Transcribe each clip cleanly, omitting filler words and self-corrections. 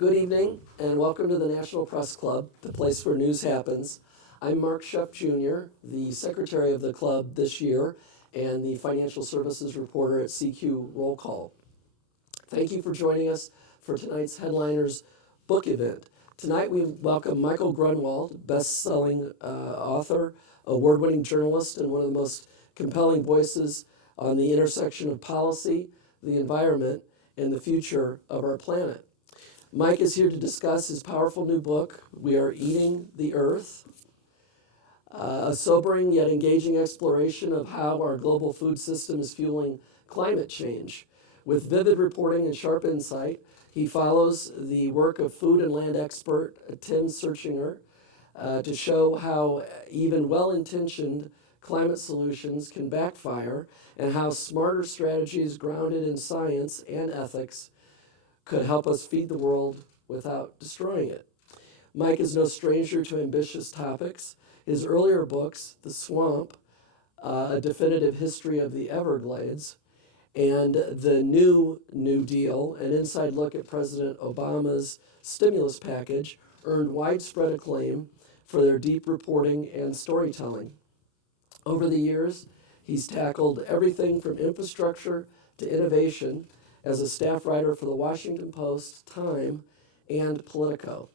Good evening, and welcome to the National Press Club, the place where news happens. I'm Mark Sheff Jr., the secretary of the club this year, and the financial services reporter at CQ Roll Call. Thank you for joining us for tonight's Headliners book event. Tonight we welcome Michael Grunwald, best-selling author, award-winning journalist, and one of the most compelling voices on the intersection of policy, the environment, and the future of our planet. Mike is here to discuss his powerful new book, We Are Eating the Earth, a sobering yet engaging exploration of how our global food system is fueling climate change. With vivid reporting and sharp insight, he follows the work of food and land expert Tim Searchinger to show how even well-intentioned climate solutions can backfire and how smarter strategies grounded in science and ethics could help us feed the world without destroying it. Mike is no stranger to ambitious topics. His earlier books, The Swamp, A Definitive History of the Everglades, and The New Deal, an inside look at President Obama's stimulus package, earned widespread acclaim for their deep reporting and storytelling. Over the years, he's tackled everything from infrastructure to innovation as a staff writer for the Washington Post, Time, and Politico.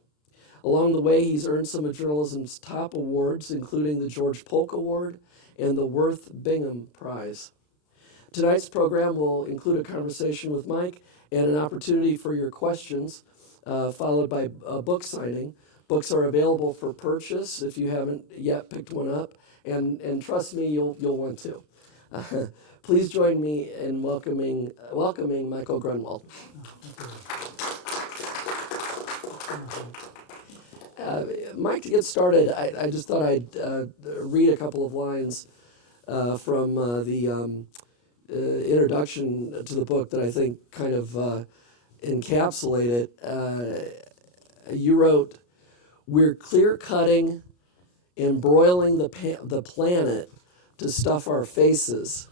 Along the way, he's earned some of journalism's top awards, including the George Polk Award and the Worth Bingham Prize. Tonight's program will include a conversation with Mike and an opportunity for your questions, followed by a book signing. Books are available for purchase if you haven't yet picked one up, and trust me, you'll want to. Please join me in welcoming Michael Grunwald. Mike, to get started, I just thought I'd read a couple of lines from the introduction to the book that I think kind of encapsulate it. You wrote, "We're clear-cutting and broiling the planet to stuff our faces."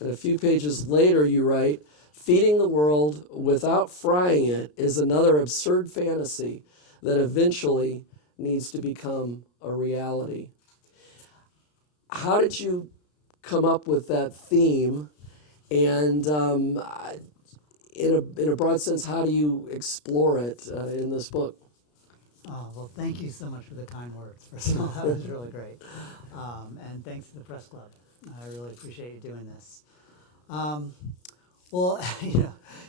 And a few pages later, you write, "Feeding the world without frying it is another absurd fantasy that eventually needs to become a reality." How did you come up with that theme? And in a broad sense, how do you explore it in this book? Oh, well, thank you so much for the kind words. First of all, that was really great. And thanks to the Press Club. I really appreciate you doing this. Well,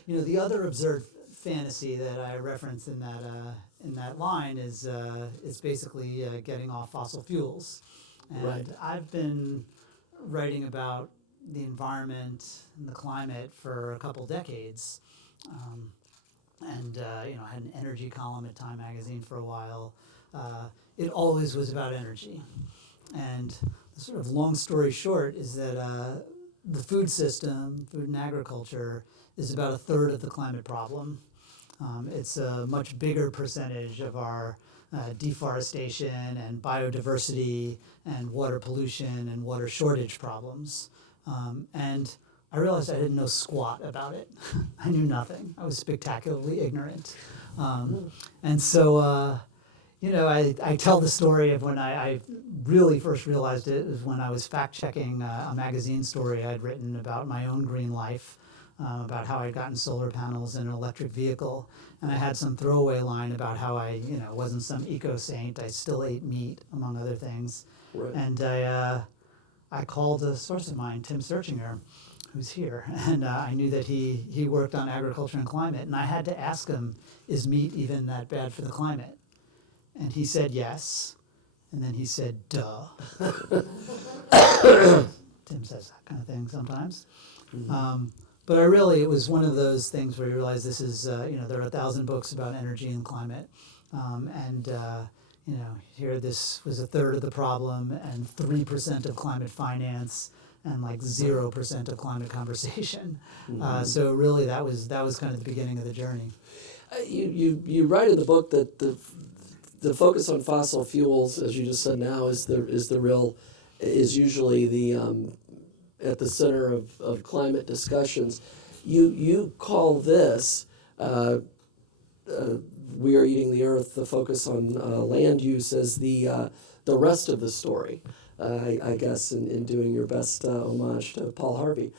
the other absurd fantasy that I reference in that line is basically getting off fossil fuels. And Right. I've been writing about the environment and the climate for a couple decades. I had an energy column at Time magazine for a while. It always was about energy. And the sort of long story short is that the food system, food and agriculture, is about a third of the climate problem. It's a much bigger percentage of our deforestation and biodiversity and water pollution and water shortage problems. And I realized I didn't know squat about it. I knew nothing. I was spectacularly ignorant. And so, I tell the story of when I really first realized it was when I was fact-checking a magazine story I'd written about my own green life, about how I'd gotten solar panels in an electric vehicle. And I had some throwaway line about how I, wasn't some eco-saint. I still ate meat, among other things. Right. And I called a source of mine, Tim Searchinger, who's here, and I knew that he worked on agriculture and climate, and I had to ask him, is meat even that bad for the climate? And he said yes, and then he said, duh. Tim says that kind of thing sometimes. Mm-hmm. But it was one of those things where you realize this is, there are 1,000 books about energy and climate, here this was a third of the problem and 3% of climate finance and like 0% of climate conversation. Mm-hmm. So really that was kind of the beginning of the journey. You write in the book that the focus on fossil fuels, as you just said now, is usually the at the center of climate discussions. You call this We Are Eating the Earth, the focus on land use as the rest of the story. I guess in doing your best homage to Paul Harvey.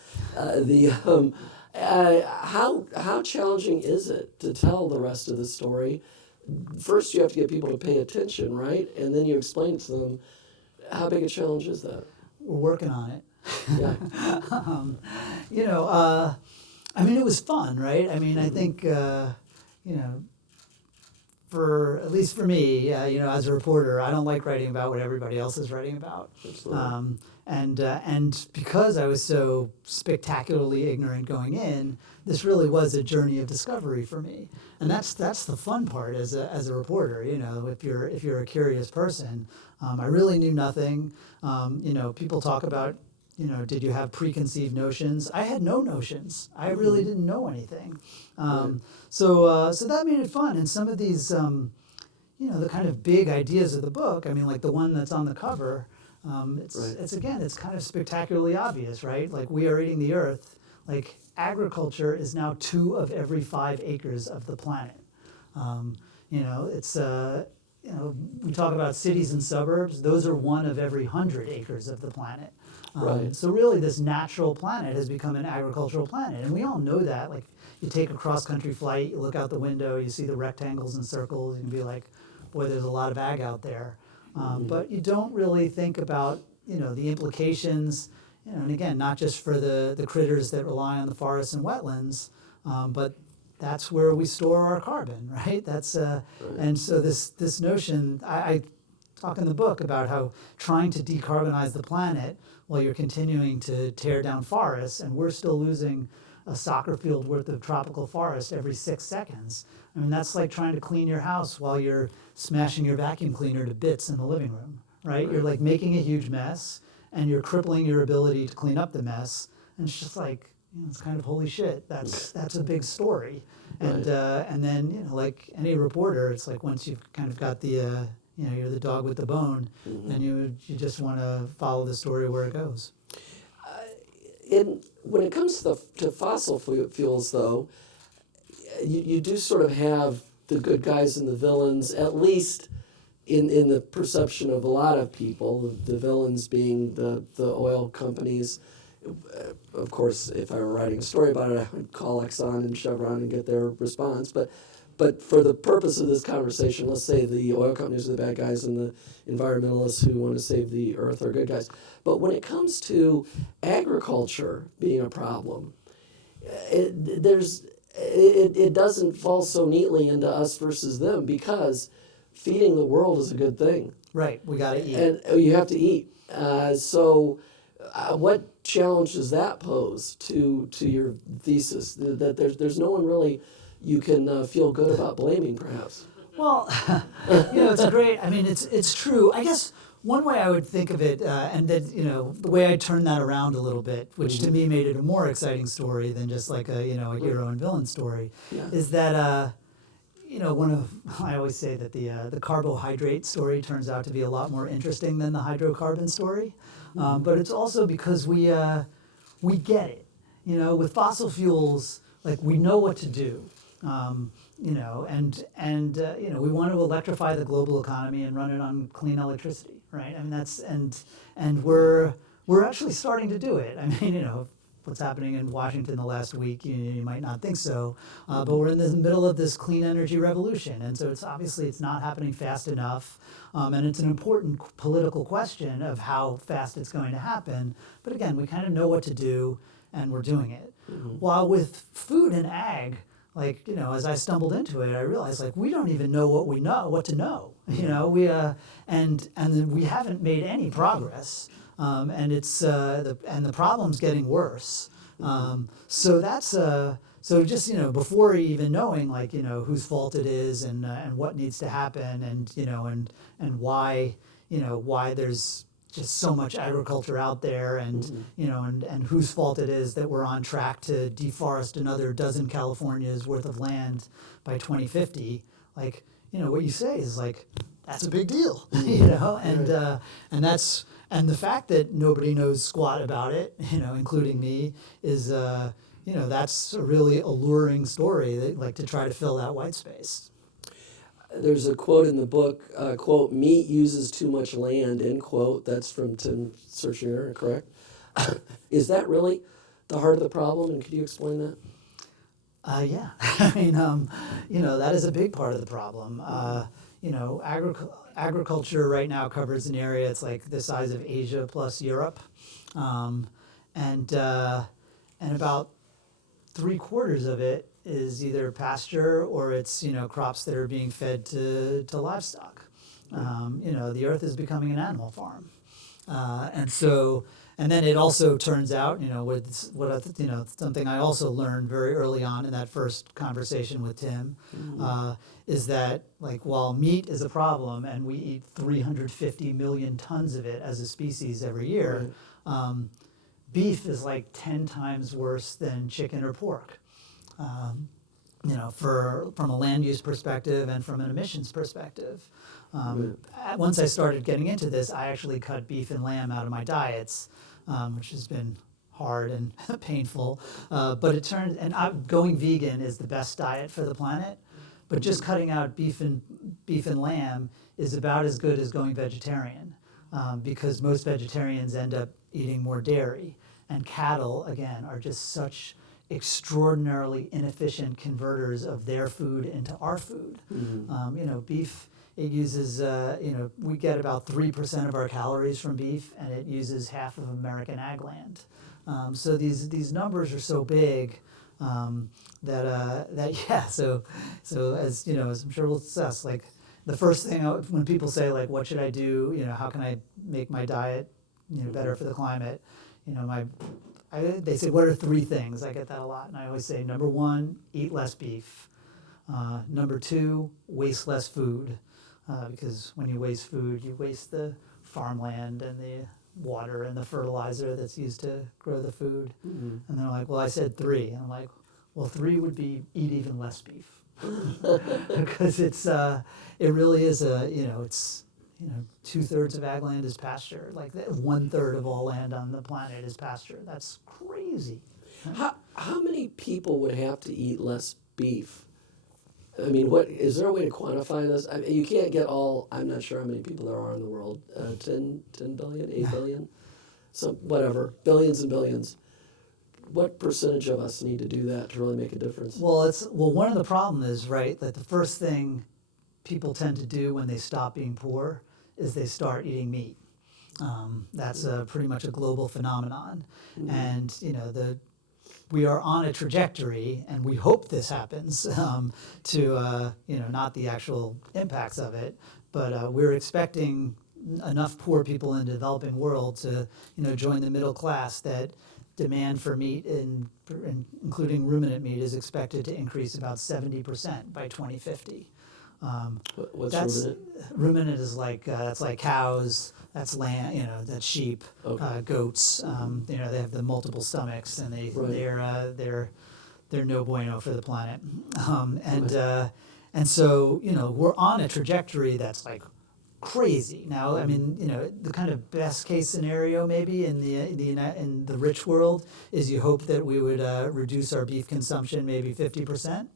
How challenging is it to tell the rest of the story? First, you have to get people to pay attention, right? And then you explain to them. How big a challenge is that? We're working on it. Yeah. I mean, it was fun, right? I mean, I think, at least for me, as a reporter, I don't like writing about what everybody else is writing about. Absolutely. And because I was so spectacularly ignorant going in, this really was a journey of discovery for me. And that's the fun part as a reporter. If you're a curious person, I really knew nothing. People talk about, did you have preconceived notions? I had no notions. I really didn't know anything. So that made it fun. And some of these, the kind of big ideas of the book, I mean, like the one that's on the cover, it's kind of spectacularly obvious, right? Like, we are eating the earth. Like, agriculture is now 2 of every 5 acres of the planet. We talk about cities and suburbs. Those are 1 of every 100 acres of the planet. So really, this natural planet has become an agricultural planet, and we all know that. Like, you take a cross-country flight, you look out the window, you see the rectangles and circles, you can be like, boy, there's a lot of ag out there. But you don't really think about, the implications, and again, not just for the critters that rely on the forests and wetlands, but that's where we store our carbon, right? And so this notion, I talk in the book about how trying to decarbonize the planet while you're continuing to tear down forests, and we're still losing a soccer field worth of tropical forest every 6 seconds. I mean, that's like trying to clean your house while you're smashing your vacuum cleaner to bits in the living room, right? You're like making a huge mess, and you're crippling your ability to clean up the mess. And it's just like, it's kind of holy shit. That's a big story. And then, like any reporter, it's like once you've kind of got the, you're the dog with the bone, then you just want to follow the story where it goes. When it comes to fossil fuels, though, you do sort of have the good guys and the villains, at least in the perception of a lot of people, the villains being the oil companies. Of course, if I were writing a story about it, I would call Exxon and Chevron and get their response. But for the purpose of this conversation, let's say the oil companies are the bad guys and the environmentalists who want to save the earth are good guys. But when it comes to agriculture being a problem, it doesn't fall so neatly into us versus them, because feeding the world is a good thing. Right, we got to eat. And you have to eat. What challenge does that pose to your thesis? That there's no one really you can feel good about blaming, perhaps? Well, it's great. I mean, it's true. I guess one way I would think of it, and that, the way I turned that around a little bit, which to me made it a more exciting story than just like a hero and villain story, is that, I always say that the carbohydrate story turns out to be a lot more interesting than the hydrocarbon story. But it's also because we get it. With fossil fuels, like, we know what to do. We want to electrify the global economy and run it on clean electricity, right? I mean, and we're actually starting to do it. I mean, what's happening in Washington the last week, you might not think so, but we're in the middle of this clean energy revolution, and so it's not happening fast enough, and it's an important political question of how fast it's going to happen. But again, we kind of know what to do, and we're doing it. While with food and ag, like, as I stumbled into it, I realized, like, we don't even know what to know. And then we haven't made any progress, and it's the problem's getting worse. So that's so just before even knowing, like, whose fault it is and what needs to happen, and why there's just so much agriculture out there, and and whose fault it is that we're on track to deforest another dozen Californias worth of land by 2050. Like, what you say is like, that's a big deal, and the fact that nobody knows squat about it, including me, is that's a really alluring story that, like, to try to fill that white space. There's a quote in the book, quote, "Meat uses too much land," end quote. That's from Tim Searchinger, correct? Is that really the heart of the problem, and could you explain that? Yeah, I mean, that is a big part of the problem. Agriculture right now covers an area, it's like the size of Asia plus Europe. Um, and, uh, and about 3/4 of it is either pasture or it's, crops that are being fed to livestock. The earth is becoming an animal farm. And then it also turns out, something I also learned very early on in that first conversation with Tim, is that, like, while meat is a problem and we eat 350 million tons of it as a species every year, beef is like 10 times worse than chicken or pork. From a land use perspective and from an emissions perspective. Once I started getting into this, I actually cut beef and lamb out of my diets, which has been hard and painful. But it turned, and going vegan is the best diet for the planet. But just cutting out beef and lamb is about as good as going vegetarian, because most vegetarians end up eating more dairy, and cattle again are just such extraordinarily inefficient converters of their food into our food. Beef, it uses, we get about 3% of our calories from beef, and it uses half of American ag land. So these numbers are so big so as I'm sure we'll discuss, like, the first thing when people say, like, what should I do? How can I make my diet, better for the climate? They say, what are 3 things? I get that a lot, and I always say, number 1, eat less beef. Number 2, waste less food, because when you waste food, you waste the farmland and the water and the fertilizer that's used to grow the food. And they're like, well, I said 3, and I'm like, well, 3 would be eat even less beef, because it really is it's 2/3 of ag land is pasture. Like 1/3 of all land on the planet is pasture. That's crazy. How many people would have to eat less beef? I mean, is there a way to quantify this? I mean, you can't get all. I'm not sure how many people there are in the world. 10 billion, 8 billion, whatever, billions and billions. What percentage of us need to do that to really make a difference? Well, one of the problems is, right, that the first thing people tend to do when they stop being poor is they start eating meat. That's pretty much a global phenomenon. And, we are on a trajectory, and we hope this happens, to, not the actual impacts of it, but we're expecting enough poor people in the developing world to, join the middle class, that demand for meat, including ruminant meat, is expected to increase about 70% by 2050. What's ruminant? Ruminant is like that's like cows, that's lamb, that's sheep, Okay. goats. They have the multiple stomachs, and they're no bueno for the planet. And so we're on a trajectory that's like crazy. Now, I mean, the kind of best case scenario maybe in the rich world is you hope that we would reduce our beef consumption maybe 50%.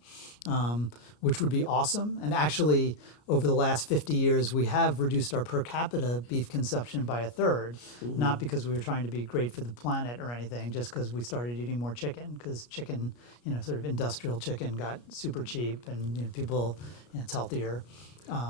Which would be awesome. And actually, over the last 50 years, we have reduced our per capita beef consumption by 1/3, not because we were trying to be great for the planet or anything, just because we started eating more chicken, because chicken, sort of industrial chicken got super cheap, and people, it's healthier.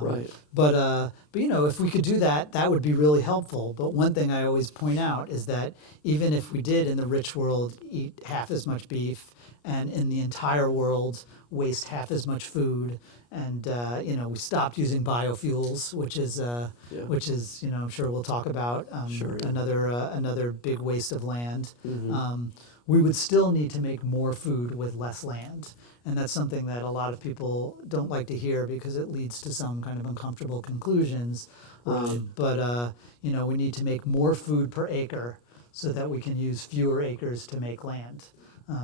Right. But if we could do that, that would be really helpful. But one thing I always point out is that even if we did in the rich world eat half as much beef, and in the entire world waste half as much food, and we stopped using biofuels, which is I'm sure we'll talk about, Sure. another big waste of land. We would still need to make more food with less land, and that's something that a lot of people don't like to hear because it leads to some kind of uncomfortable conclusions. Right. But we need to make more food per acre so that we can use fewer acres to make land.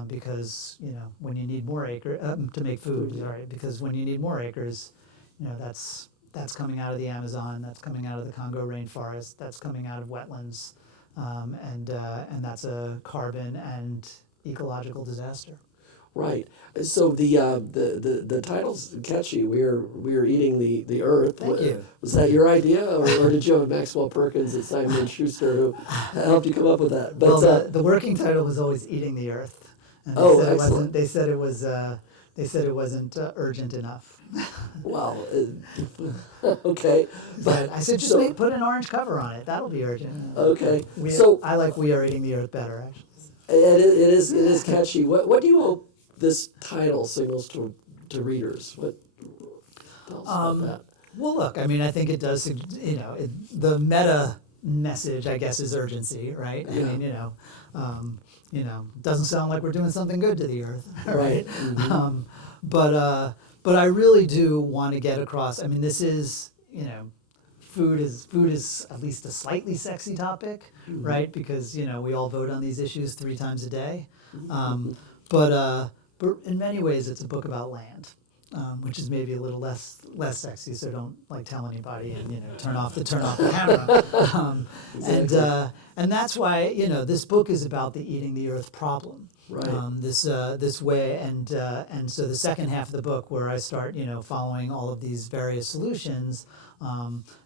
Because when you need more acres to make food, because when you need more acres, that's coming out of the Amazon, that's coming out of the Congo rainforest, that's coming out of wetlands, and that's a carbon and ecological disaster. Right. So the title's catchy. We're eating the earth. Thank you. Was that your idea, or did you have Maxwell Perkins at Simon and Schuster who helped you come up with that? But Well, the working title was always "Eating the Earth," and excellent. They said it was. They said it wasn't urgent enough. Wow. Okay. But I said, just so, put an orange cover on it. That'll be urgent. Okay. I like "We Are Eating the Earth" better, actually. It is catchy. What do you hope this title signals to readers? What tell us about that? Well, look, I mean, I think it does. The meta message, I guess, is urgency, right? Yeah. I mean, doesn't sound like we're doing something good to the earth, right? Mm-hmm. But I really do want to get across. I mean, this is, food is at least a slightly sexy topic, right? Because we all vote on these issues 3 times a day. But in many ways, it's a book about land, which is maybe a little less sexy. So don't tell anybody and turn off the camera. Exactly. And that's why this book is about the eating the earth problem. Right. This way, and so the second half of the book, where I start following all of these various solutions,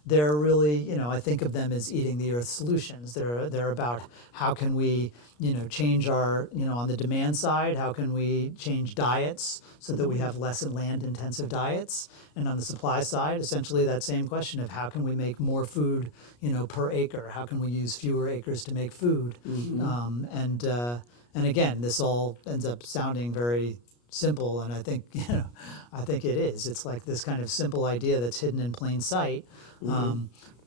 they're really I think of them as eating the earth solutions. They're about how can we change our on the demand side, how can we change diets so that we have less land intensive diets, and on the supply side, essentially that same question of how can we make more food per acre, how can we use fewer acres to make food, and again, this all ends up sounding very simple, and I think it is. It's like this kind of simple idea that's hidden in plain sight.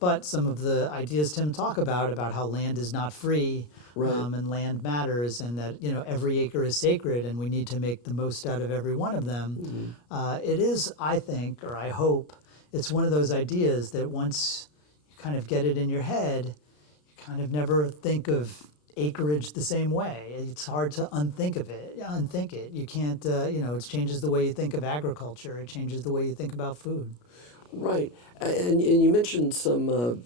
But some of the ideas Tim talk about how land is not free, Right. And land matters, and that every acre is sacred, and we need to make the most out of every one of them. It is, I think, or I hope, it's one of those ideas that once you kind of get it in your head, you kind of never think of acreage the same way. It's hard to unthink it. You can't, it changes the way you think of agriculture. It changes the way you think about food. Right. And you mentioned some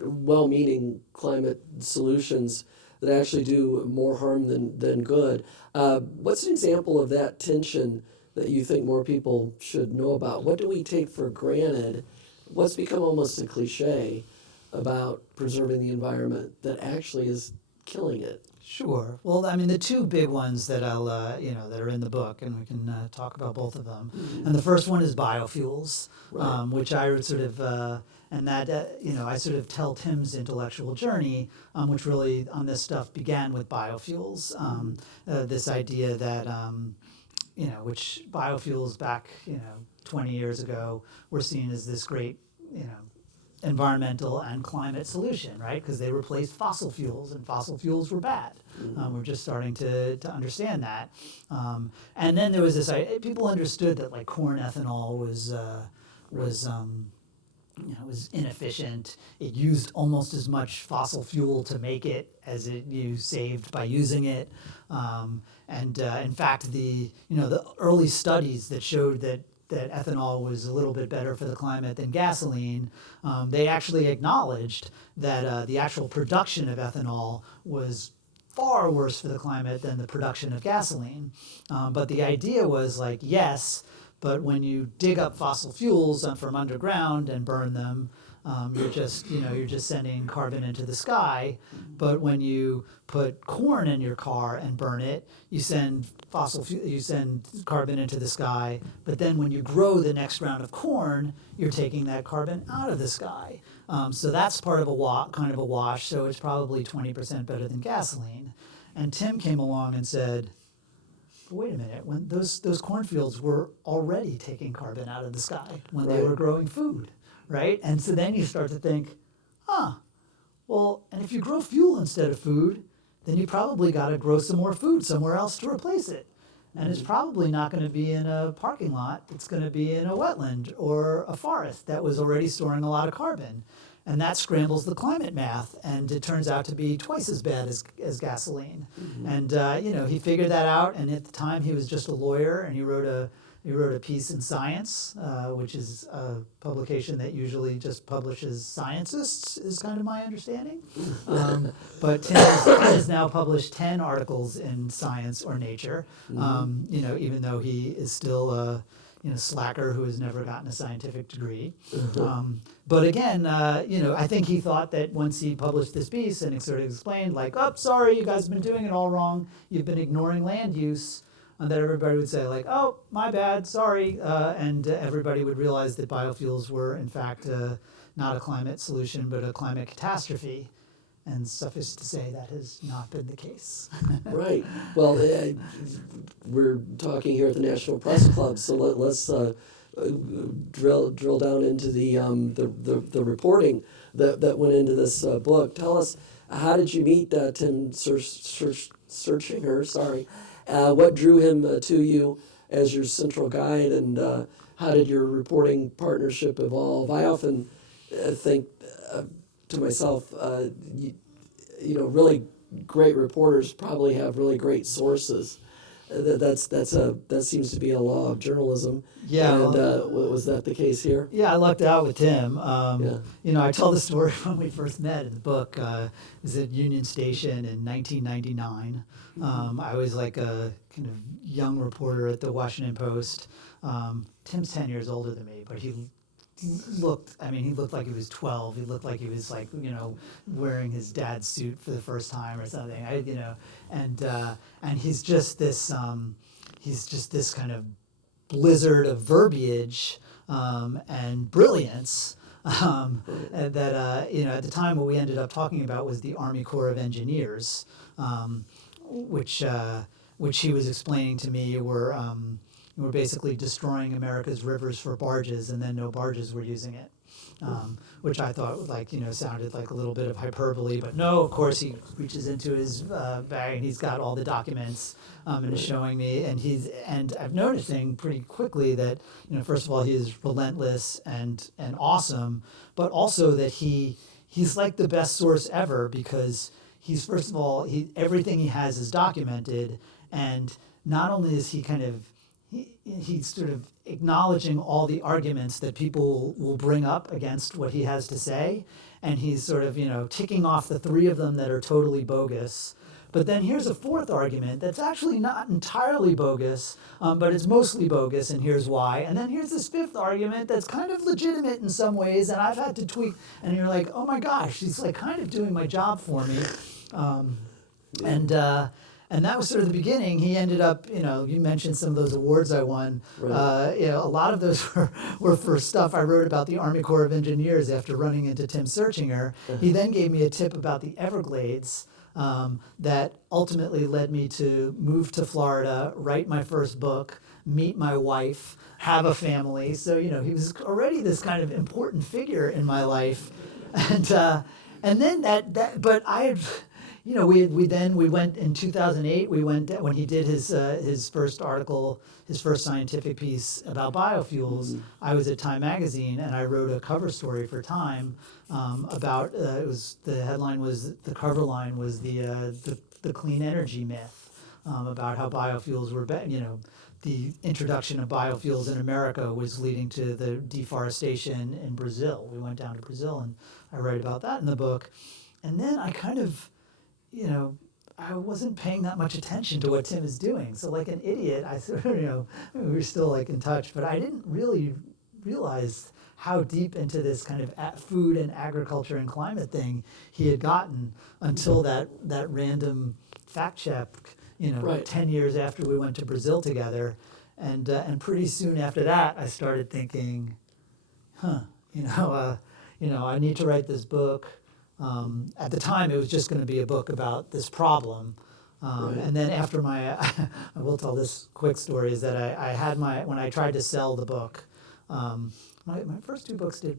well-meaning climate solutions that actually do more harm than good. What's an example of that tension that you think more people should know about? What do we take for granted? What's become almost a cliche about preserving the environment that actually is killing it? Sure. Well, I mean, the 2 big ones that I'll, that are in the book, and we can talk about both of them. And the first one is biofuels, Right. which I would sort of, I sort of tell Tim's intellectual journey, which really on this stuff began with biofuels. This idea that, which biofuels back, 20 years ago were seen as this great, environmental and climate solution, right? Because they replaced fossil fuels, and fossil fuels were bad. We're just starting to understand that. And then there was this, people understood that corn ethanol was inefficient. It used almost as much fossil fuel to make it as you saved by using it. In fact, the early studies that showed that ethanol was a little bit better for the climate than gasoline, they actually acknowledged that the actual production of ethanol was far worse for the climate than the production of gasoline. But the idea was yes, but when you dig up fossil fuels from underground and burn them, you're just sending carbon into the sky. But when you put corn in your car and burn it, you send carbon into the sky. But then when you grow the next round of corn, you're taking that carbon out of the sky. So that's part of kind of a wash. So it's probably 20% better than gasoline. And Tim came along and said, wait a minute, when those cornfields were already taking carbon out of the sky when they were growing food, right? And so then you start to think, well, and if you grow fuel instead of food, then you probably got to grow some more food somewhere else to replace it. And it's probably not going to be in a parking lot. It's going to be in a wetland or a forest that was already storing a lot of carbon. And that scrambles the climate math, and it turns out to be twice as bad as gasoline. And he figured that out. And at the time, he was just a lawyer, and he wrote he wrote a piece in Science, which is a publication that usually just publishes scientists, is kind of my understanding. But Tim has now published 10 articles in Science or Nature, even though he is still a slacker who has never gotten a scientific degree. But again, I think he thought that once he published this piece and he sort of explained, like, oh, sorry, you guys have been doing it all wrong. You've been ignoring land use. And that everybody would say, like, oh, my bad, sorry. And everybody would realize that biofuels were, in fact, not a climate solution, but a climate catastrophe. And suffice to say, that has not been the case. Right. Well, we're talking here at the National Press Club, so let's drill down into the reporting that went into this book. Tell us, how did you meet Tim Searchinger? Sorry, what drew him to you as your central guide, and how did your reporting partnership evolve? I often think to myself, really great reporters probably have really great sources. That seems to be a law of journalism. Yeah. And was that the case here? Yeah, I lucked out with Tim. Yeah. I tell the story when we first met in the book. It was at Union Station in 1999. I was like a kind of young reporter at the Washington Post. Tim's 10 years older than me, but he looked like he was 12. He looked like he was like, wearing his dad's suit for the first time or something. And he's just this kind of blizzard of verbiage and brilliance. And that at the time what we ended up talking about was the Army Corps of Engineers, which he was explaining to me were basically destroying America's rivers for barges, and then no barges were using it, which I thought sounded like a little bit of hyperbole. But no, of course, he reaches into his bag and he's got all the documents and is showing me. And I'm noticing pretty quickly that first of all, he is relentless and awesome, but also that he's like the best source ever, because he's, first of all, everything he has is documented, and not only is he he's sort of acknowledging all the arguments that people will bring up against what he has to say, and he's sort of ticking off the 3 of them that are totally bogus. But then here's a 4th argument that's actually not entirely bogus, but it's mostly bogus, and here's why. And then here's this 5th argument that's kind of legitimate in some ways, and I've had to tweak. And you're like, oh my gosh, he's like kind of doing my job for me. And that was sort of the beginning. He ended up, you mentioned some of those awards I won. Right. A lot of those were for stuff I wrote about the Army Corps of Engineers after running into Tim Searchinger. He then gave me a tip about the Everglades that ultimately led me to move to Florida, write my first book, meet my wife, have a family. So, he was already this kind of important figure in my life. And then but I had... we went in 2008. We went when he did his first article, his first scientific piece about biofuels. Mm-hmm. I was at Time magazine, and I wrote a cover story for Time about the headline was, the cover line was the clean energy myth, about how biofuels were the introduction of biofuels in America was leading to the deforestation in Brazil. We went down to Brazil, and I write about that in the book. And then I kind of I wasn't paying that much attention to what Tim is doing. So like an idiot, I sort of, we were still like in touch, but I didn't really realize how deep into this kind of food and agriculture and climate thing he had gotten until that random fact check, right. 10 years after we went to Brazil together. And pretty soon after that, I started thinking, I need to write this book. At the time, it was just going to be a book about this problem. Right. And then after I will tell this quick story, is that I had when I tried to sell the book, my first 2 books did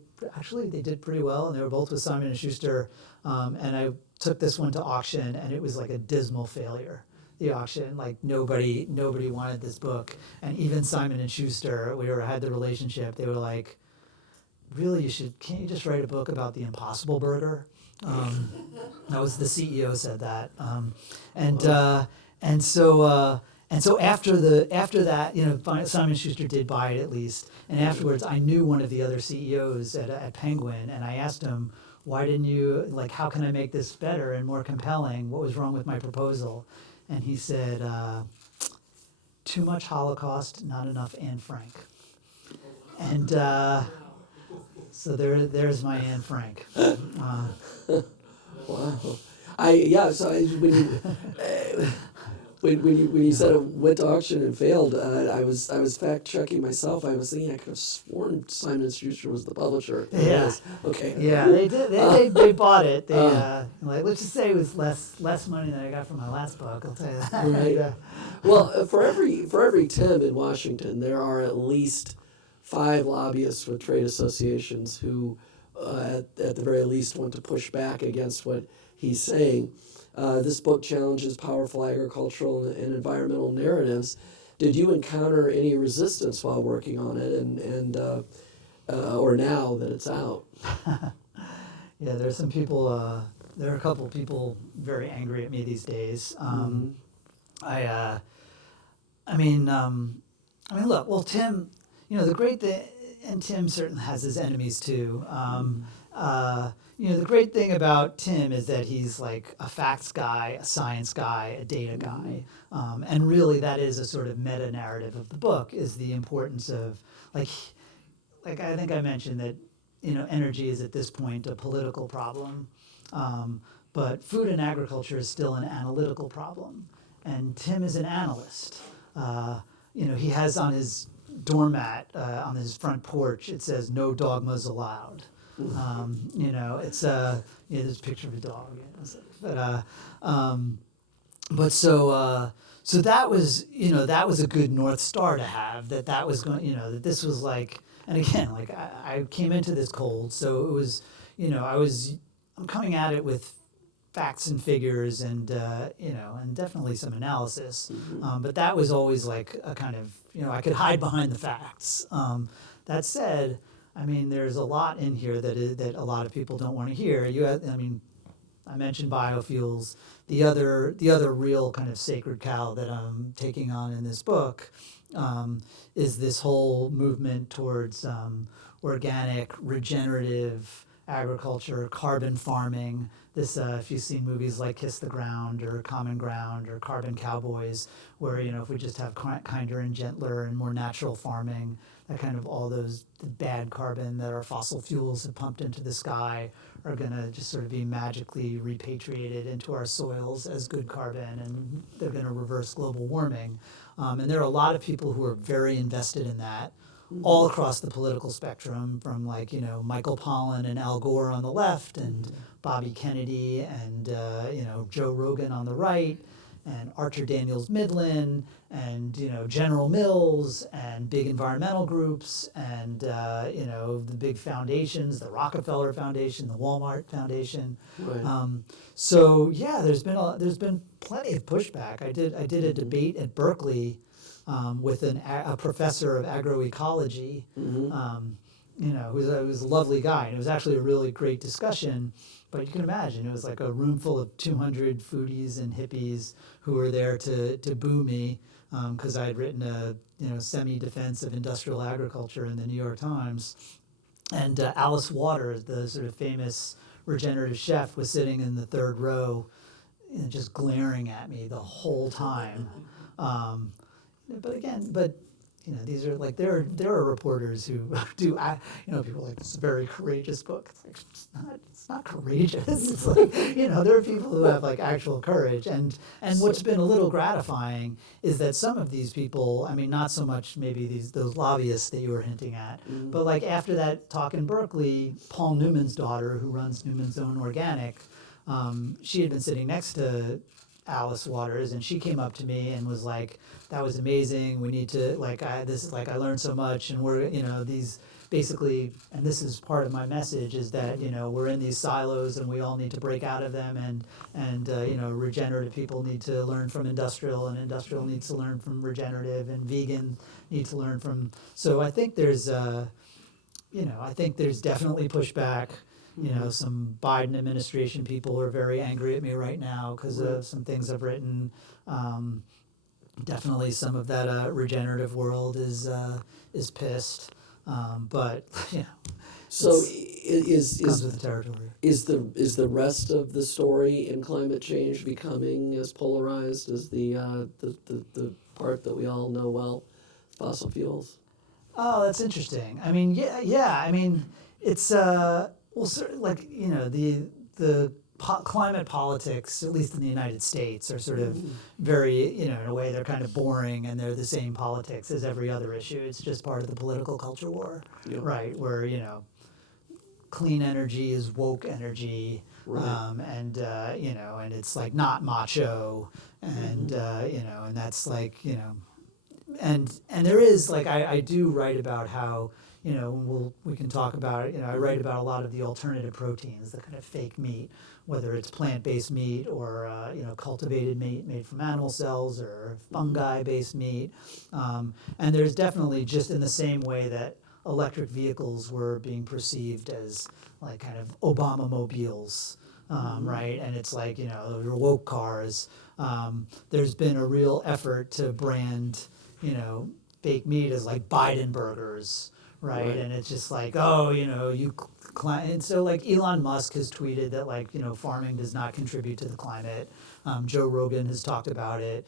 pretty well, and they were both with Simon & Schuster. And I took this one to auction, and it was like a dismal failure. The auction, like nobody wanted this book. And even Simon & Schuster, had the relationship, they were like, really, can't you just write a book about the Impossible Burger? That was the CEO said that, and so And so after that, Simon Schuster did buy it at least. And afterwards, I knew one of the other CEOs at Penguin, and I asked him, why didn't you, how can I make this better and more compelling? What was wrong with my proposal? And he said, too much Holocaust, not enough Anne Frank. And so there's my Anne Frank. Wow. When you said it went to auction and failed, I was fact checking myself. I was thinking I could have sworn Simon & Schuster was the publisher. Yeah. Okay. Yeah, they did. They bought it. They let's just say it was less money than I got from my last book. I'll tell you that. Right. Well, for every Tim in Washington, there are at least 5 lobbyists with trade associations who, at the very least, want to push back against what he's saying. This book challenges powerful agricultural and environmental narratives. Did you encounter any resistance while working on it, and or now that it's out? Yeah, there's some people. There are a couple of people very angry at me these days. I mean, look. Well, Tim, the great thing, and Tim certainly has his enemies too. The great thing about Tim is that he's like a facts guy, a science guy, a data guy. And really that is a sort of meta-narrative of the book, is the importance of, like I think I mentioned that, energy is at this point a political problem. But food and agriculture is still an analytical problem. And Tim is an analyst. He has on his doormat, on his front porch, it says, "No dogmas allowed." It's there's a picture of a dog. But so that was that was a good North Star to have. That was going that this was like, and again, like I came into this cold, so it was I'm coming at it with facts and figures and and definitely some analysis, but that was always like a kind of I could hide behind the facts. That said, I mean, there's a lot in here that a lot of people don't want to hear. I mentioned biofuels. The other real kind of sacred cow that I'm taking on in this book is this whole movement towards organic, regenerative agriculture, carbon farming. This, if you've seen movies like Kiss the Ground or Common Ground or Carbon Cowboys, where if we just have kinder and gentler and more natural farming, that kind of all the bad carbon that our fossil fuels have pumped into the sky are going to just sort of be magically repatriated into our soils as good carbon, and they're going to reverse global warming. And there are a lot of people who are very invested in that, all across the political spectrum, from Michael Pollan and Al Gore on the left, and Bobby Kennedy and Joe Rogan on the right, and Archer Daniels Midland, and General Mills, and big environmental groups, and the big foundations, the Rockefeller Foundation, the Walmart Foundation. Right. So yeah, there's been plenty of pushback. I did a debate at Berkeley with a professor of agroecology, who was a lovely guy, and it was actually a really great discussion. But you can imagine, it was like a room full of 200 foodies and hippies who were there to boo me because I had written a semi-defense of industrial agriculture in the New York Times. And Alice Waters, the sort of famous regenerative chef, was sitting in the third row, just glaring at me the whole time. But these are like there are reporters who do people are like, it's a very courageous book. It's like, it's not courageous. It's like there are people who have like actual courage, and what's been a little gratifying is that some of these people, not so much maybe those lobbyists that you were hinting at, but like after that talk in Berkeley, Paul Newman's daughter, who runs Newman's Own Organic, she had been sitting next to Alice Waters, and she came up to me and was like, "That was amazing. We need to I learned so much, and we're these basically, and this is part of my message, is that we're in these silos and we all need to break out of them, and regenerative people need to learn from industrial, and industrial needs to learn from regenerative, and vegan need to learn from." So I think there's definitely pushback. Some Biden administration people are very angry at me right now because of some things I've written. definitely some of that regenerative world is pissed, but you know, So comes with the territory. is the rest of the story in climate change becoming as polarized as the part that we all know well, fossil fuels? Oh, that's interesting. I mean, yeah. I mean, it's well, like you know, the climate politics, at least in the United States, are sort of very, you know, in a way they're kind of boring, and they're the same politics as every other issue. It's just part of the political culture war, Yeah. right? Where you know, clean energy is woke energy, Right. and you know, and it's like not macho, and you know, and that's like you know, and there is like I do write about how you know we can talk about it. You know, I write about a lot of the alternative proteins, the kind of fake meat, whether it's plant-based meat or you know cultivated meat made from animal cells or fungi-based meat, and there's definitely just in the same way that electric vehicles were being perceived as like kind of Obama mobiles, right? And it's like you know those are woke cars. There's been a real effort to brand you know, fake meat as like Biden burgers, right? And it's just like, oh, you know, and so like Elon Musk has tweeted that like, you know, farming does not contribute to the climate. Joe Rogan has talked about it.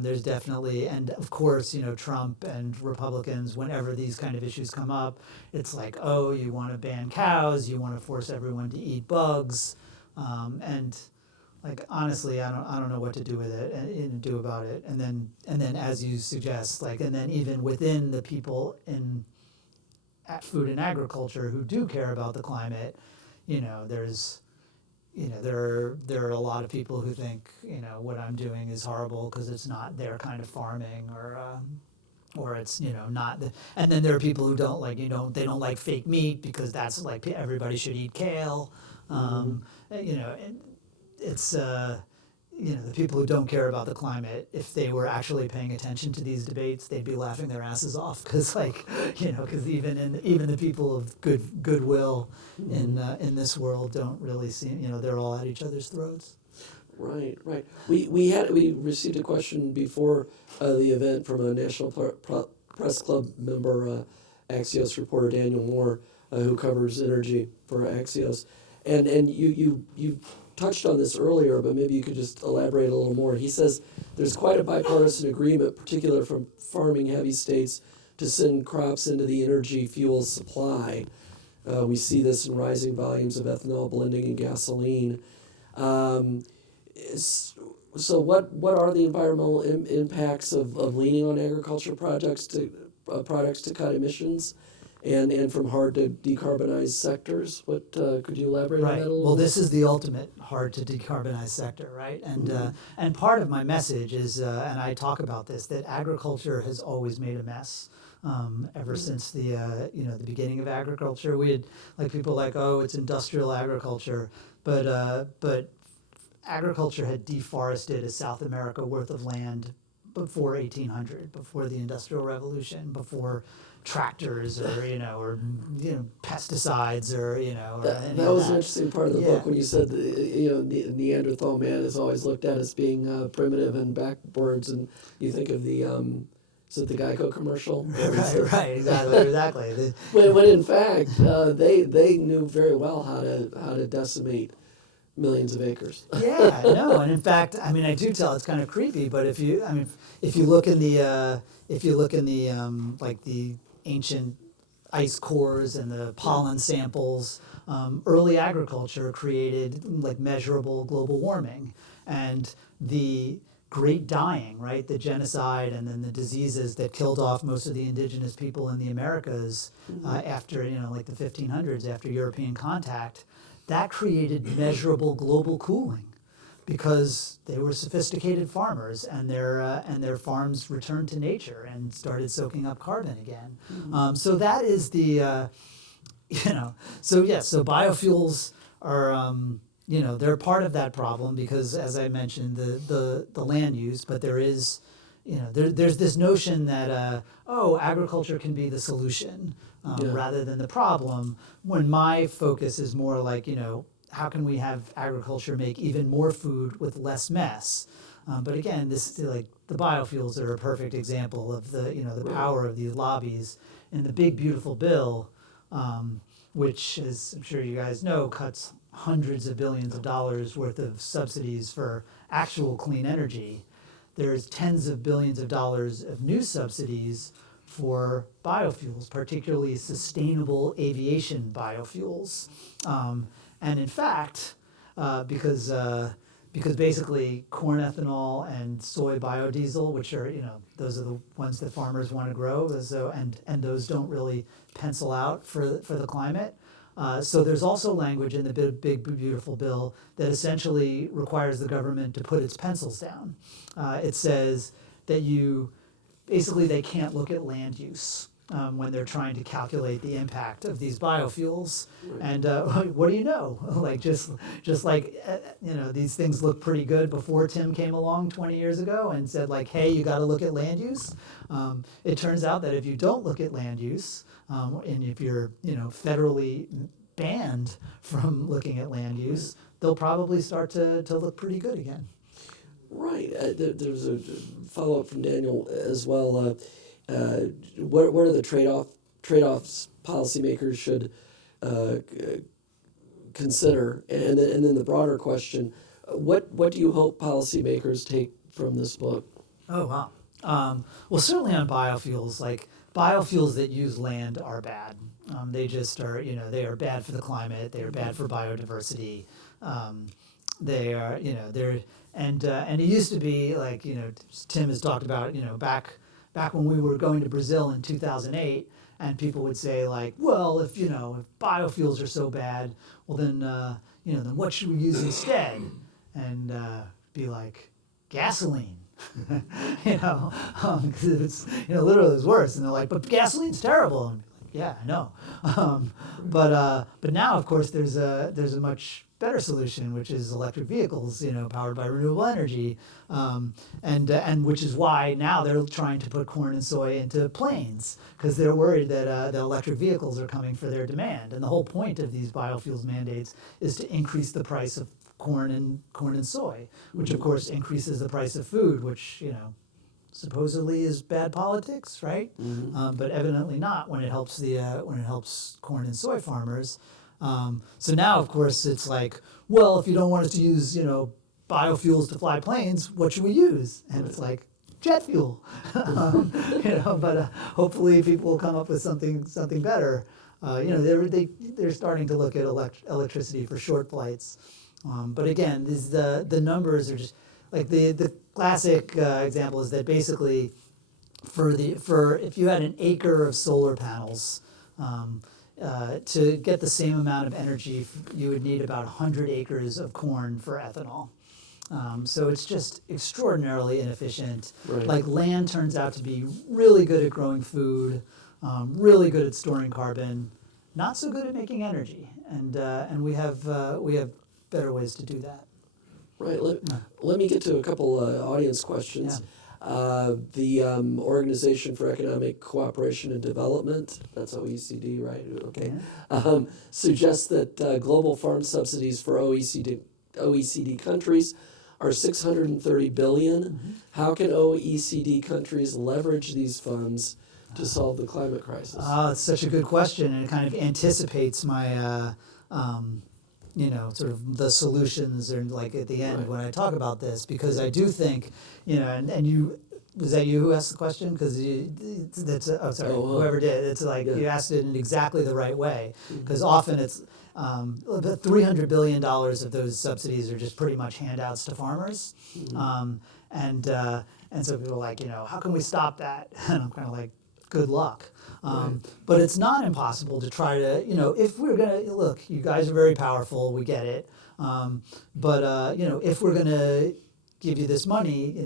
There's definitely, and of course, you know, Trump and Republicans, whenever these kind of issues come up, it's like, oh, you want to ban cows, you want to force everyone to eat bugs, and like honestly, I don't know what to do with it and do about it. And then as you suggest, like and then even within the people in at food and agriculture who do care about the climate, you know, there's you know there are a lot of people who think you know what I'm doing is horrible because it's not their kind of farming or it's you know not the, and then there are people who don't like you know they don't like fake meat because that's like everybody should eat kale, you know. And, it's you know the people who don't care about the climate if they were actually paying attention to these debates they'd be laughing their asses off because like you know because even the people of goodwill in this world don't really see you know they're all at each other's throats. Right, right. We received a question before the event from a National Press Club member, Axios reporter Daniel Moore, who covers energy for Axios, and you touched on this earlier, but maybe you could just elaborate a little more. He says there's quite a bipartisan agreement, particularly from farming heavy states, to send crops into the energy fuel supply. We see this in rising volumes of ethanol blending in gasoline. So what are the environmental impacts of leaning on agriculture products to cut emissions, and from hard to decarbonize sectors? What could you elaborate on that a little? Well, bit? this is the ultimate hard to decarbonize sector, right? And part of my message is, and I talk about this, that agriculture has always made a mess. Ever since the you know the beginning of agriculture, we had like people like oh it's industrial agriculture, but agriculture had deforested a South America worth of land before 1800, before the Industrial Revolution, before tractors or pesticides or That was an interesting part of the Yeah. book when you said that, Neanderthal man is always looked at as being primitive and backwards, and you think of the is it the Geico commercial? Right, exactly. When in fact they knew very well how to decimate millions of acres. Yeah, no, and in fact, I mean, I do tell it's kind of creepy, but if you look in the like the ancient ice cores and the pollen samples, early agriculture created like measurable global warming, and the great dying, right, the genocide and then the diseases that killed off most of the indigenous people in the Americas after like the 1500s, after European contact. That created measurable global cooling because they were sophisticated farmers and their farms returned to nature and started soaking up carbon again. So that is the, so biofuels are, they're part of that problem because, as I mentioned, the land use, but there is, there's this notion that, agriculture can be the solution. Rather than the problem, when my focus is more like, how can we have agriculture make even more food with less mess? But again, this is like the biofuels are a perfect example of the power of these lobbies. In the Big Beautiful Bill, which, as I'm sure you guys know, cuts hundreds of billions of dollars worth of subsidies for actual clean energy. There's tens of billions of dollars of new subsidies for biofuels, particularly sustainable aviation biofuels. And in fact, because basically corn ethanol and soy biodiesel, which are, those are the ones that farmers want to grow, and those don't really pencil out for the climate. So there's also language in the Big Beautiful Bill that essentially requires the government to put its pencils down. It says that they can't look at land use when they're trying to calculate the impact of these biofuels. And what do you know? These things look pretty good before Tim came along 20 years ago and said, like, hey, you got to look at land use. It turns out that if you don't look at land use, and if you're, federally banned from looking at land use, they'll probably start to look pretty good again. Right. There's a follow-up from Daniel as well. What are the trade-offs policymakers should consider? And then the broader question, what do you hope policymakers take from this book? Oh, wow. Well, certainly on biofuels, biofuels that use land are bad. They just are, they are bad for the climate. They are bad for biodiversity. They are, and it used to be Tim has talked about, back when we were going to Brazil in 2008, and people would say well, if biofuels are so bad, well then, then what should we use instead? And be like, gasoline. Because it's literally it's worse, and they're like, but gasoline's terrible. And yeah, I know. But now, of course, there's a much better solution, which is electric vehicles, powered by renewable energy, and which is why now they're trying to put corn and soy into planes, because they're worried that the electric vehicles are coming for their demand. And the whole point of these biofuels mandates is to increase the price of corn and soy, which of course increases the price of food, which supposedly is bad politics, right? Mm-hmm. But evidently not when it helps corn and soy farmers. So now, of course, it's like, well, if you don't want us to use biofuels to fly planes, what should we use? And it's like jet fuel. But hopefully people will come up with something better. They're starting to look at electricity for short flights. But again, the numbers are just like the classic example is that basically for if you had an acre of solar panels, to get the same amount of energy, you would need about 100 acres of corn for ethanol. So it's just extraordinarily inefficient. Right. Land turns out to be really good at growing food, really good at storing carbon, not so good at making energy. And we have better ways to do that. Right. Let me get to a couple audience questions. Yeah. The Organization for Economic Cooperation and Development, that's OECD, right? Okay. Yeah. Suggests that global farm subsidies for OECD countries are $630 billion. Mm-hmm. How can OECD countries leverage these funds to solve the climate crisis? It's such a good question, and it kind of anticipates my sort of the solutions or at the end. Right. When I talk about this, because I do think, and you, was that you who asked the question? Because whoever did, it's you asked it in exactly the right way, because often it's about $300 billion of those subsidies are just pretty much handouts to farmers. Mm-hmm. And so people are like, how can we stop that? And I'm kind of like, good luck. Right. But it's not impossible to try to, if we're going to, look, you guys are very powerful, we get it. But if we're going to give you this money,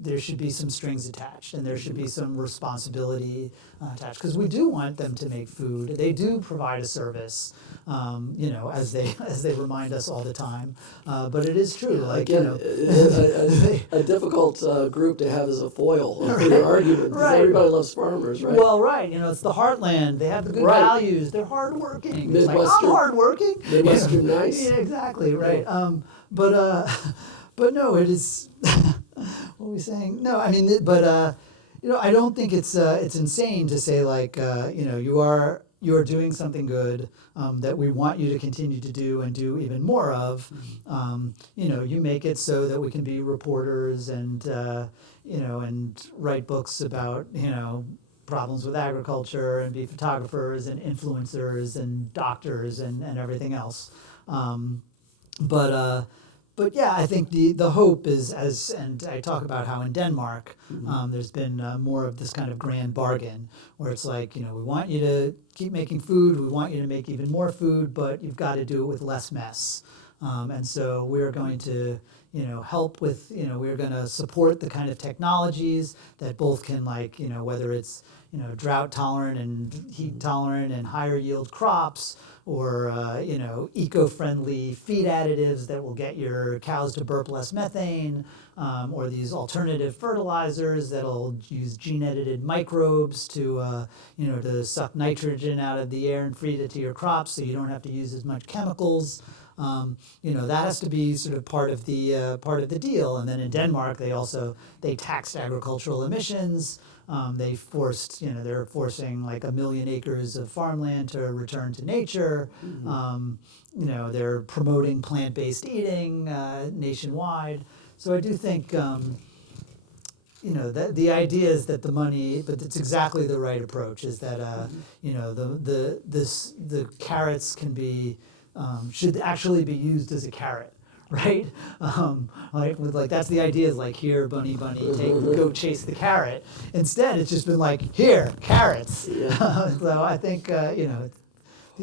there should be some strings attached, and there should be some responsibility attached, because we do want them to make food. They do provide a service, as they remind us all the time. But it is true, a difficult group to have as a foil for their argument. Right. Everybody loves farmers, right? Well, right. It's the heartland. They have the good values. They're hardworking. It's like, I'm hardworking. Midwestern nice. Yeah, exactly. Right. Yeah. But no, it is. what were we saying? No, I mean, but I don't think it's insane to say like, you are doing something good that we want you to continue to do and do even more of. You make it so that we can be reporters and and write books about problems with agriculture and be photographers and influencers and doctors and everything else. But yeah, I think the hope is, and I talk about how in Denmark there's been more of this kind of grand bargain where it's like, we want you to keep making food, we want you to make even more food, but you've got to do it with less mess. And so we're going to help with, we're going to support the kind of technologies that both can whether it's, drought tolerant and heat tolerant and higher yield crops, or eco-friendly feed additives that will get your cows to burp less methane, or these alternative fertilizers that'll use gene-edited microbes to suck nitrogen out of the air and feed it to your crops, so you don't have to use as much chemicals. That has to be sort of part of the deal. And then in Denmark, they taxed agricultural emissions. They're forcing like 1 million acres of farmland to return to nature. They're promoting plant-based eating nationwide. So I do think, that the idea is that the money, but it's exactly the right approach. Is that the carrots can be should actually be used as a carrot. Right, that's the idea. Is like, here, bunny, go chase the carrot. Instead, it's just been like, here, carrots. Yeah. So I think the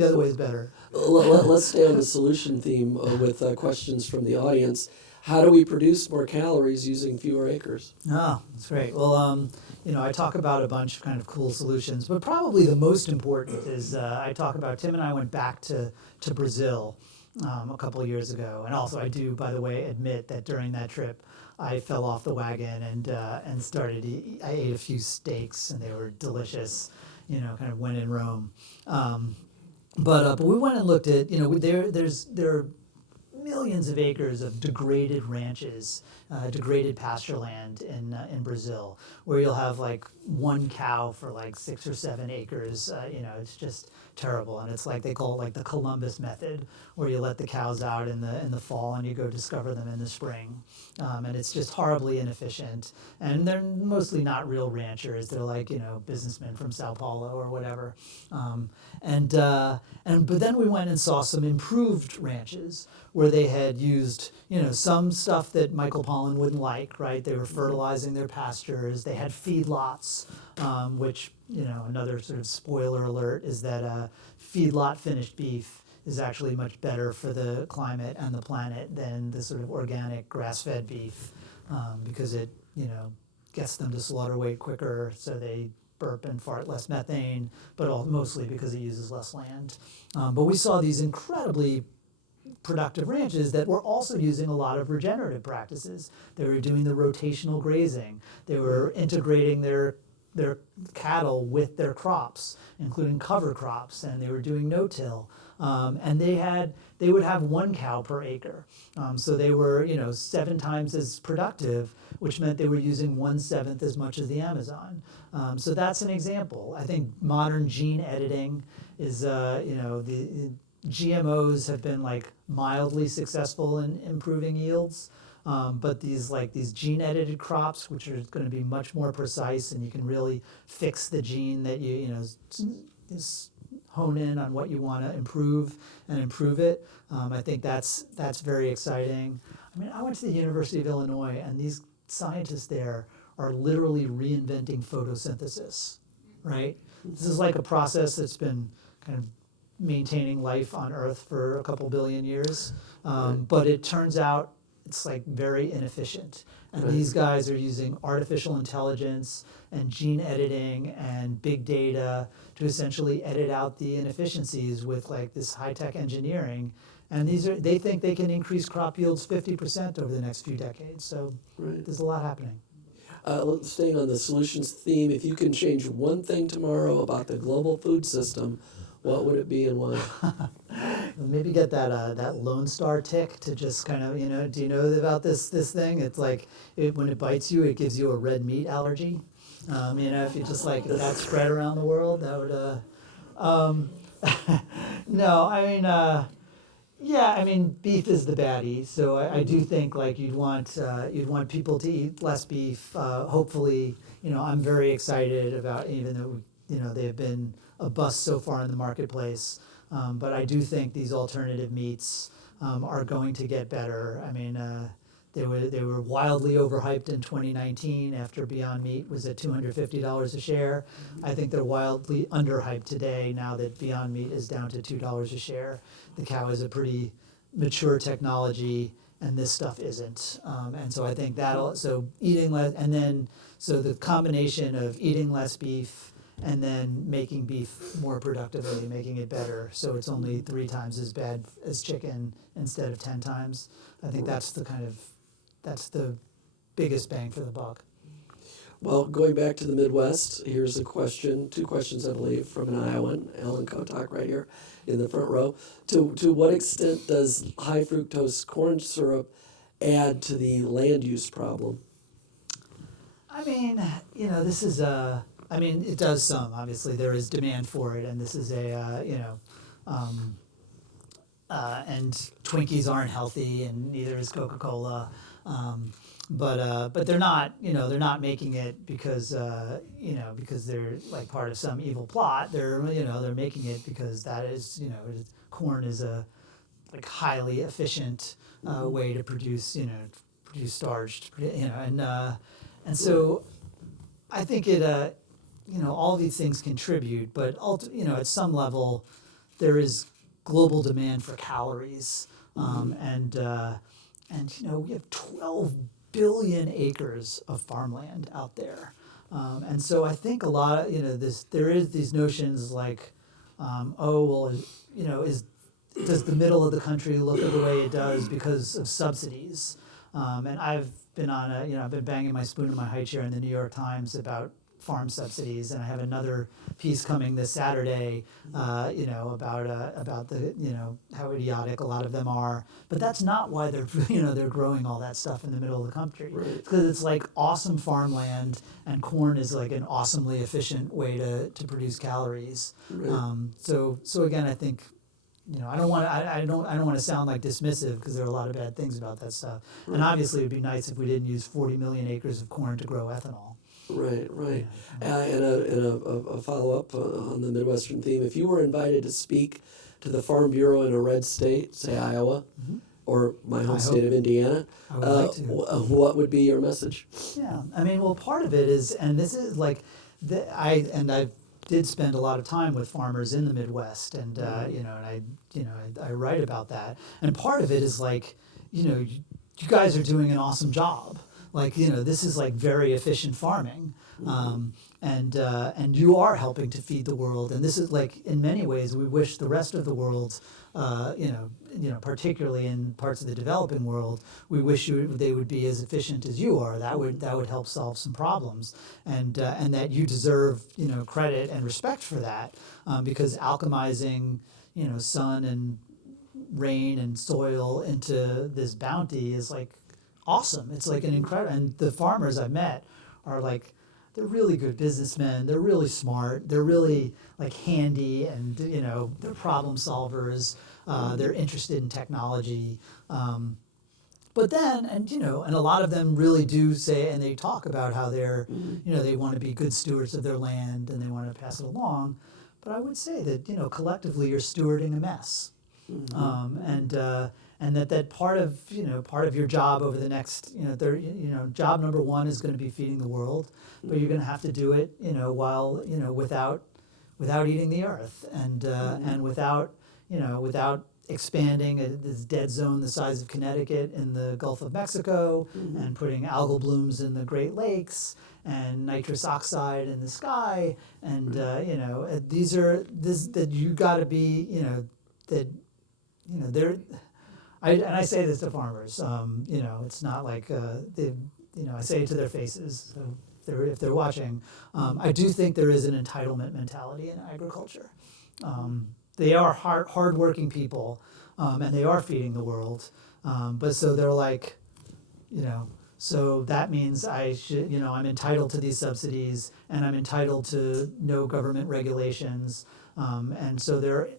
other way is better. Let's stay on the solution theme with questions from the audience. How do we produce more calories using fewer acres? Oh, that's great. Well, I talk about a bunch of kind of cool solutions, but probably the most important is I talk about, Tim and I went back to Brazil a couple of years ago. And also I do, by the way, admit that during that trip, I fell off the wagon and I ate a few steaks and they were delicious, kind of when in Rome. But we went and looked at, there are millions of acres of degraded ranches, degraded pasture land in Brazil, where you'll have like one cow for like 6 or 7 acres. It's just terrible, and it's like they call it like the Columbus method, where you let the cows out in the fall and you go discover them in the spring, and it's just horribly inefficient. And they're mostly not real ranchers; they're like businessmen from Sao Paulo or whatever. But then we went and saw some improved ranches where they had used some stuff that Michael Pollan wouldn't like. Right, they were fertilizing their pastures. They had feedlots, which another sort of spoiler alert is that feedlot finished beef is actually much better for the climate and the planet than the sort of organic grass-fed beef, because it gets them to slaughter weight quicker, so they burp and fart less methane, but mostly because it uses less land. But we saw these incredibly productive ranches that were also using a lot of regenerative practices. They were doing the rotational grazing. They were integrating their cattle with their crops, including cover crops, and they were doing no-till. And they would have 1 cow per acre. So they were 7 times as productive, which meant they were using 1/7 as much as the Amazon. So that's an example. I think modern gene editing is the GMOs have been like mildly successful in improving yields. But these gene-edited crops, which are going to be much more precise, and you can really fix the gene that hone in on what you want to improve and improve it. I think that's very exciting. I mean, I went to the University of Illinois, and these scientists there are literally reinventing photosynthesis. Right? This is like a process that's been kind of maintaining life on Earth for a couple billion years, but it turns out it's like very inefficient. And these guys are using artificial intelligence and gene editing and big data to essentially edit out the inefficiencies with like this high-tech engineering. And they think they can increase crop yields 50% over the next few decades. So there's a lot happening. Staying on the solutions theme, if you can change one thing tomorrow about the global food system, What would it be and why? Maybe get that Lone Star tick to just kind of, do you know about this thing? It's like when it bites you, it gives you a red meat allergy. If you just if that spread around the world, that would. No, yeah, beef is the baddie. So I do think you'd want people to eat less beef. Hopefully, I'm very excited about, even though they've been a bust so far in the marketplace. But I do think these alternative meats are going to get better. They were wildly overhyped in 2019 after Beyond Meat was at $250 a share. I think they're wildly underhyped today now that Beyond Meat is down to $2 a share. The cow is a pretty mature technology, and this stuff isn't. And so I think eating less, and then so the combination of eating less beef and then making beef more productively, making it better, so it's only 3 times as bad as chicken instead of 10 times. I think that's the biggest bang for the buck. Well, going back to the Midwest, here's a question, 2 questions, I believe, from an Iowan, Alan Kotak, right here in the front row. To what extent does high fructose corn syrup add to the land use problem? This is it does some. Obviously, there is demand for it, and this is and Twinkies aren't healthy, and neither is Coca-Cola. But they're not, they're not making it because they're part of some evil plot. They're making it because that is, corn is a highly efficient way to produce starch, and so I think it, all these things contribute, but at some level, there is global demand for calories, and we have 12 billion acres of farmland out there, and so I think a lot of there is these notions does the middle of the country look the way it does because of subsidies, and I've been I've been banging my spoon in my high chair in the New York Times about farm subsidies, and I have another piece coming this Saturday, about the how idiotic a lot of them are. But that's not why they're growing all that stuff in the middle of the country. Right. Because it's awesome farmland, and corn is an awesomely efficient way to produce calories. Right. So again, I think. I don't want to sound dismissive, because there are a lot of bad things about that stuff. Right. And obviously, it would be nice if we didn't use 40 million acres of corn to grow ethanol. Right. And a follow-up on the Midwestern theme. If you were invited to speak to the Farm Bureau in a red state, say Iowa, or my home state of Indiana, I would like to. What would be your message? Yeah, well, part of it is, and this is I did spend a lot of time with farmers in the Midwest, and I write about that, and part of it is you guys are doing an awesome job. This is very efficient farming, and you are helping to feed the world. And this is in many ways, we wish the rest of the world, particularly in parts of the developing world, we wish they would be as efficient as you are. That would help solve some problems, and that you deserve credit and respect for that, because alchemizing sun and rain and soil into this bounty is awesome. It's an incredible, and the farmers I've met are they're really good businessmen. They're really smart. They're really handy, and they're problem solvers. They're interested in technology. But then, and a lot of them really do say, and they talk about how they're, they want to be good stewards of their land, and they want to pass it along. But I would say that collectively you're stewarding a mess, and that part of your job over the next job number 1 is going to be feeding the world, but you're going to have to do it while without eating the earth, and without expanding this dead zone the size of Connecticut in the Gulf of Mexico, and putting algal blooms in the Great Lakes, and nitrous oxide in the sky, and that you got to be they're. I say this to farmers, it's not I say it to their faces. So if they're watching. I do think there is an entitlement mentality in agriculture. They are hardworking people, and they are feeding the world. But so they're like, so that means I should, I'm entitled to these subsidies, and I'm entitled to no government regulations. And so they're,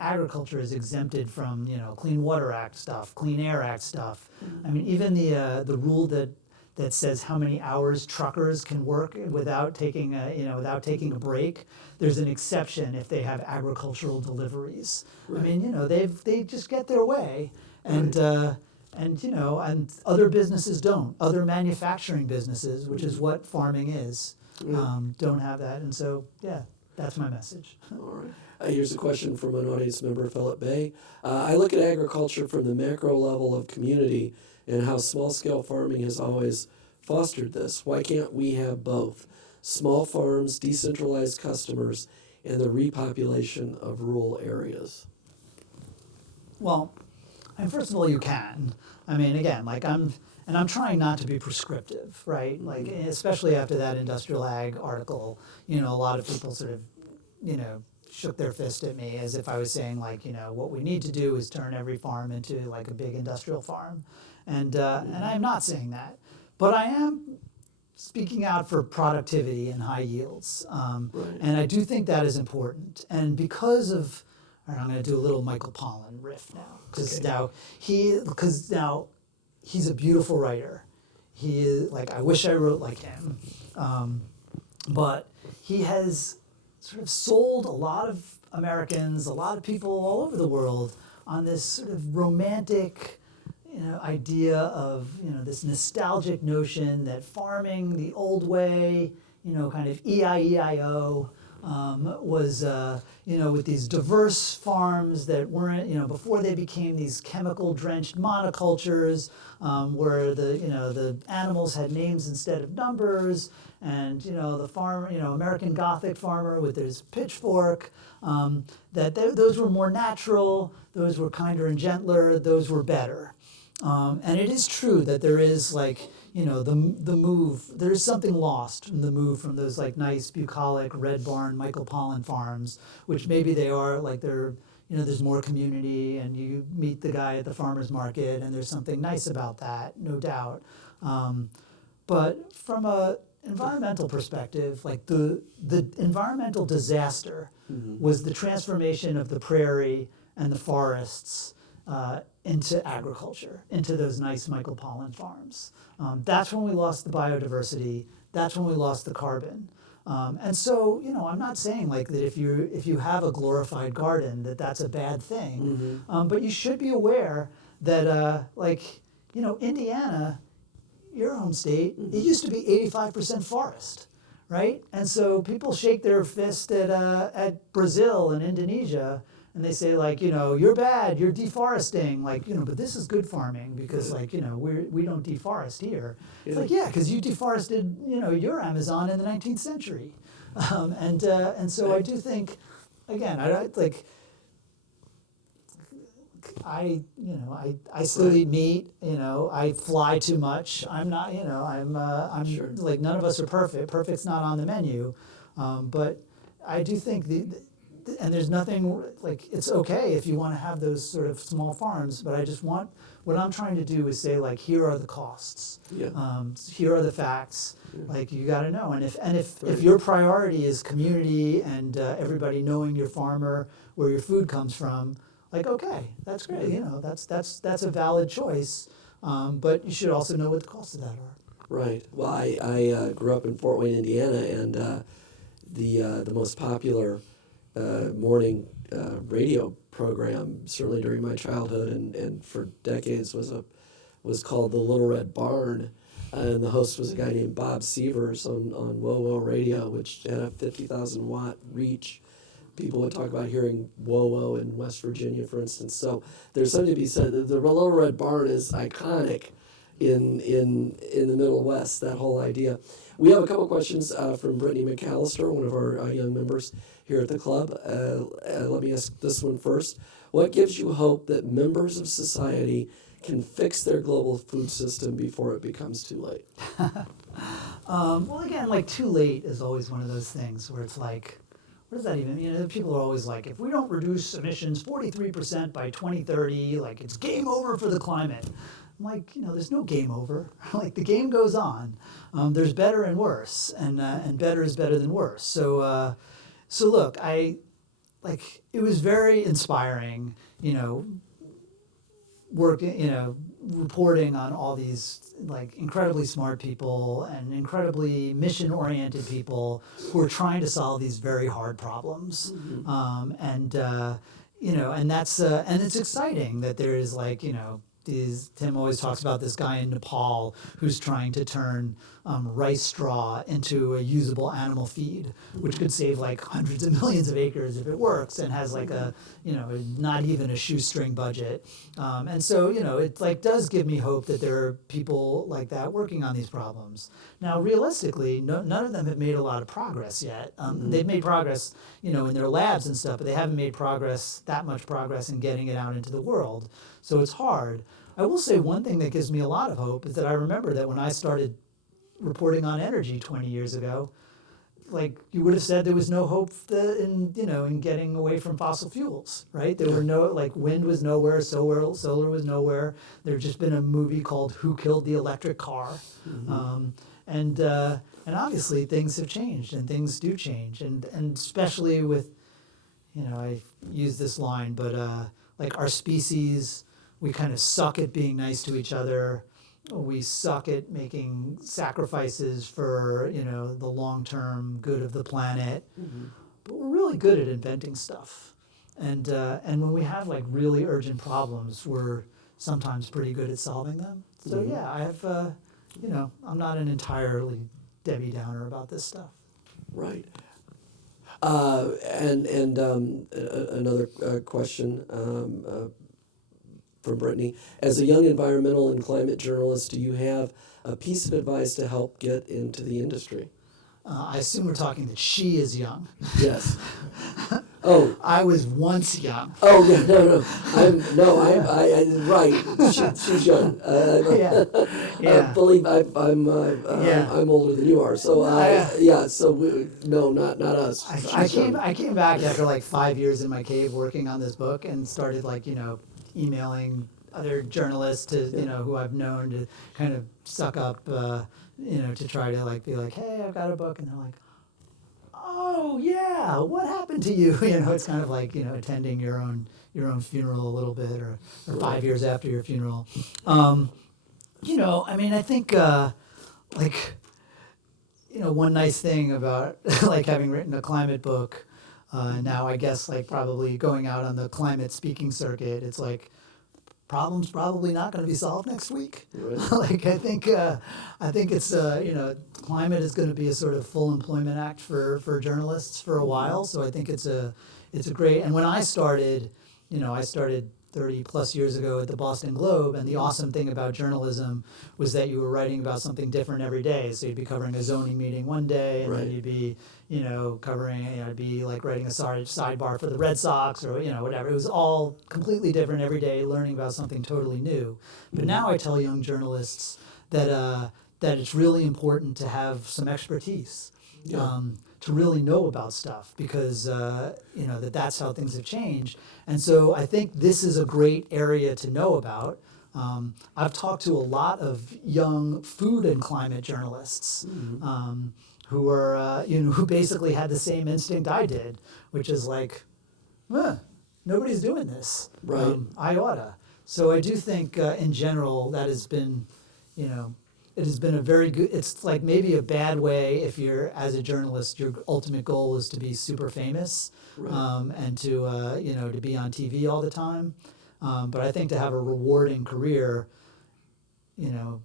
agriculture is exempted from, Clean Water Act stuff, Clean Air Act stuff. I mean, even the rule that says how many hours truckers can work without taking a break. There's an exception if they have agricultural deliveries. Right. I mean, they just get their way, and and other businesses don't. Other manufacturing businesses, which is what farming is, don't have that. And so, that's my message. All right. Here's a question from an audience member, Philip Bay. I look at agriculture from the macro level of community and how small-scale farming has always fostered this. Why can't we have both? Small farms, decentralized customers, and the repopulation of rural areas. Well, first of all, you can. I mean, again, I'm trying not to be prescriptive, right? Like, especially after that industrial ag article, a lot of people sort of, shook their fist at me as if I was saying, like, what we need to do is turn every farm into like a big industrial farm. And I'm not saying that. But I am speaking out for productivity and high yields. And I do think that is important. And because of, all right, I'm going to do a little Michael Pollan riff now. Because now he's a beautiful writer. He is, I wish I wrote like him. But he has sort of sold a lot of Americans, a lot of people all over the world on this sort of romantic, idea of, this nostalgic notion that farming the old way, kind of E-I-E-I-O, was, with these diverse farms that weren't, before they became these chemical-drenched monocultures, where the animals had names instead of numbers, and, the farmer, American Gothic farmer with his pitchfork, those were more natural, those were kinder and gentler, those were better. And it is true that there is the move, there is something lost in the move from those nice bucolic Red Barn Michael Pollan farms, which maybe they are there's more community and you meet the guy at the farmer's market and there's something nice about that, no doubt. But from a environmental perspective, the environmental disaster was the transformation of the prairie and the forests into agriculture, into those nice Michael Pollan farms. That's when we lost the biodiversity. That's when we lost the carbon. And so, I'm not saying that if you have a glorified garden that's a bad thing. But you should be aware that Indiana, your home state, it used to be 85% forest, right? And so people shake their fist at Brazil and Indonesia. And they say, you're bad, you're deforesting, but this is good farming because, we don't deforest here. It's because you deforested, your Amazon in the 19th century. And so I do think, again, I still eat meat, I fly too much. I'm not, I'm Sure. none of us are perfect. Perfect's not on the menu. But I do think and there's nothing, it's okay if you want to have those sort of small farms, but what I'm trying to do is say, here are the costs. Yeah. Here are the facts. You got to know. And if your priority is community and everybody knowing your farmer, where your food comes from, okay, that's great. That's a valid choice. But you should also know what the costs of that are. Right. Well, I grew up in Fort Wayne, Indiana, and the most popular morning radio program, certainly during my childhood and for decades, was called The Little Red Barn, and the host was a guy named Bob Sievers on WOWO Radio, which had a 50,000 watt reach. People would talk about hearing WOWO in West Virginia, for instance. So there's something to be said. The Little Red Barn is iconic in the Middle West, that whole idea. We have a couple questions from Brittany McAllister, one of our young members here at the club. Let me ask this one first. What gives you hope that members of society can fix their global food system before it becomes too late? Well, again, like too late is always one of those things where it's like, what does that even mean? You know, people are always like, if we don't reduce emissions 43% by 2030, like it's game over for the climate. I'm like, you know, there's no game over. Like the game goes on. There's better and worse, and better is better than worse. So look, it was very inspiring, you know, reporting on all these like incredibly smart people and incredibly mission-oriented people who are trying to solve these very hard problems. And that's and it's exciting that there is like, you know, Tim always talks about this guy in Nepal who's trying to turn rice straw into a usable animal feed, which could save like hundreds of millions of acres if it works, and has like a, you know, not even a shoestring budget. And so, you know, it like does give me hope that there are people like that working on these problems. Now, realistically, none of them have made a lot of progress yet. They've made progress, you know, in their labs and stuff, but they haven't made that much progress in getting it out into the world. So it's hard. I will say one thing that gives me a lot of hope is that I remember that when I started reporting on energy 20 years ago, like you would have said there was no hope in getting away from fossil fuels, right? There were no, like wind was nowhere, solar was nowhere. There had just been a movie called Who Killed the Electric Car? And obviously things have changed, and things do change. And especially with, you know, I use this line, but like our species, we kind of suck at being nice to each other. We suck at making sacrifices for, you know, the long-term good of the planet. But we're really good at inventing stuff. And when we have like really urgent problems, we're sometimes pretty good at solving them. So yeah, I have, you know, I'm not an entirely Debbie Downer about this stuff. Right. Another question from Brittany. As a young environmental and climate journalist, do you have a piece of advice to help get into the industry? I assume we're talking that she is young. Yes. Oh. I was once young. Oh yeah, right. She's young. Yeah. Believe I'm older than you are. So not us. I came back after like 5 years in my cave working on this book and started like, you know, emailing other journalists to, you know, who I've known to kind of suck up, you know, to try to like be like, hey, I've got a book, and they're like, oh yeah, what happened to you? You know, it's kind of like, you know, attending your own funeral a little bit, or 5 years after your funeral. You know, I mean, I think like, you know, one nice thing about like having written a climate book, now I guess like probably going out on the climate speaking circuit, it's like problem's probably not going to be solved next week. Right. Like I think it's you know, climate is going to be a sort of full employment act for journalists for a while. So I think it's a great. And when I started, you know, I started 30 plus years ago at the Boston Globe, and the awesome thing about journalism was that you were writing about something different every day. So you'd be covering a zoning meeting one day, and then you'd be, you know, covering, you know, I'd be like writing a sidebar for the Red Sox, or, you know, whatever. It was all completely different every day, learning about something totally new. But now I tell young journalists that it's really important to have some expertise. To really know about stuff, because you know, that's how things have changed. And so I think this is a great area to know about. I've talked to a lot of young food and climate journalists who are you know, who basically had the same instinct I did, which is like, nobody's doing this. Right. I oughta. So I do think in general that has been, you know, it has been a very good, it's like maybe a bad way if you're, as a journalist, your ultimate goal is to be super famous, and to, you know, to be on TV all the time. But I think to have a rewarding career, you know,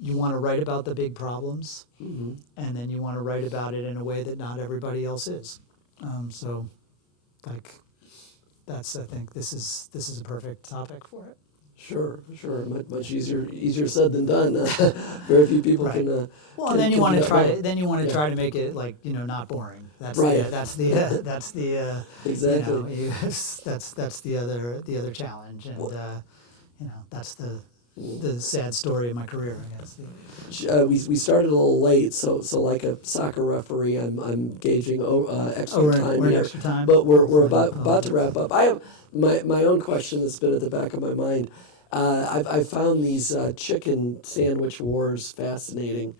you want to write about the big problems, and then you want to write about it in a way that not everybody else is. So, like, that's, I think this is a perfect topic for it. Sure. Much easier said than done. Very few people can. Well, and then you want to try. Then you want to try to make it like, you know, not boring. That's the exactly. You know, that's the other challenge. And that's the sad story of my career, I guess. We started a little late, so like a soccer referee, I'm gauging extra time we're in here. extra time? But we're about to wrap up. I have my own question that's been at the back of my mind. I've found these chicken sandwich wars fascinating.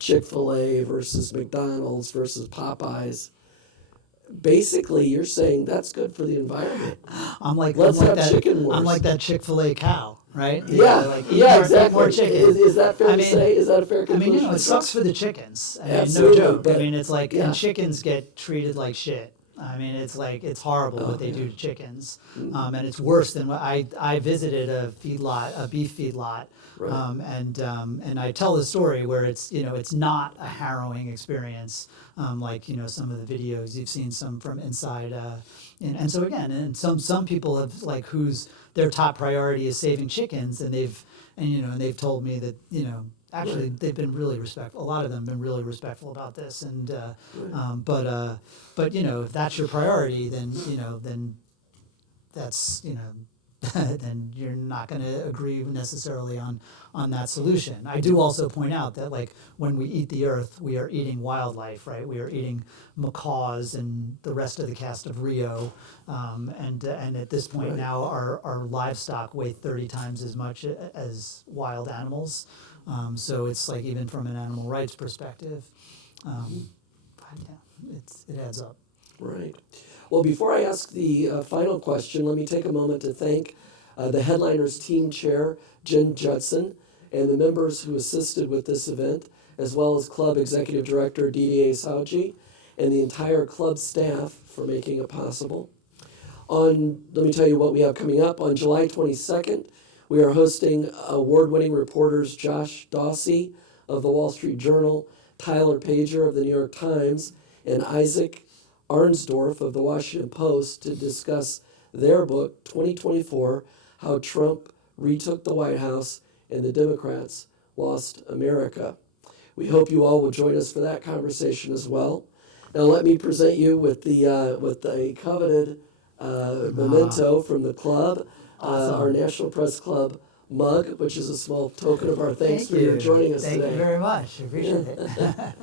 Chick-fil-A versus McDonald's versus Popeyes. Basically, you're saying that's good for the environment. Let's have that, chicken wars. I'm like that Chick-fil-A cow, right? Yeah, Eat exactly. more chicken. Is that fair to say? Is that a fair I conclusion? mean, it sucks for the chickens. I mean, Absolutely, no joke. but- I mean, it's like, yeah. and chickens get treated like shit. I mean, it's horrible what they do to chickens, and it's worse than what I visited a beef feedlot, Right. and I tell the story where it's not a harrowing experience, like some of the videos you've seen some from inside, and so again, and some people have like whose their top priority is saving chickens, and they've told me that actually they've been really respectful. A lot of them have been really respectful about this, and but if that's your priority, then that's then you're not going to agree necessarily on that solution. I do also point out that like when we eat the earth, we are eating wildlife, right? We are eating macaws and the rest of the cast of Rio, and at this point now our livestock weigh 30 times as much as wild animals. So it's like even from an animal rights perspective, it adds up. Right. Well, before I ask the final question, let me take a moment to thank the Headliners team chair, Jen Judson, and the members who assisted with this event, as well as club executive director DDA Sauji, and the entire club staff for making it possible. Let me tell you what we have coming up. On July 22nd, we are hosting award-winning reporters Josh Dawsey of the Wall Street Journal, Tyler Pager of the New York Times, and Isaac Arnsdorf of the Washington Post to discuss their book, 2024, How Trump Retook the White House and the Democrats Lost America. We hope you all will join us for that conversation as well. Now let me present you with the coveted memento from the club, Awesome. our National Press Club mug, which is a small token of our thanks for your joining us today. Thank you very much. I appreciate it.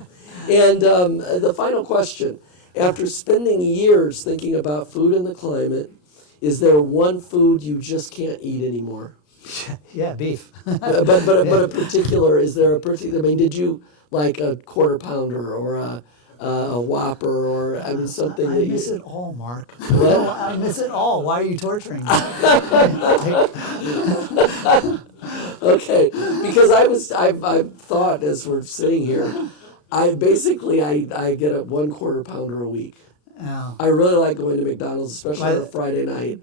And the final question. After spending years thinking about food and the climate, is there one food you just can't eat anymore? Yeah, beef. But a particular, is there a particular, I mean, did you like a quarter pounder or a Whopper or, I mean, something I that miss you... it all, Mark. What? I miss it all. Why are you torturing me? Okay, because I've thought as we're sitting here, I get a 1 quarter pounder a week. Oh. I really like going to McDonald's, especially Why- on a Friday night.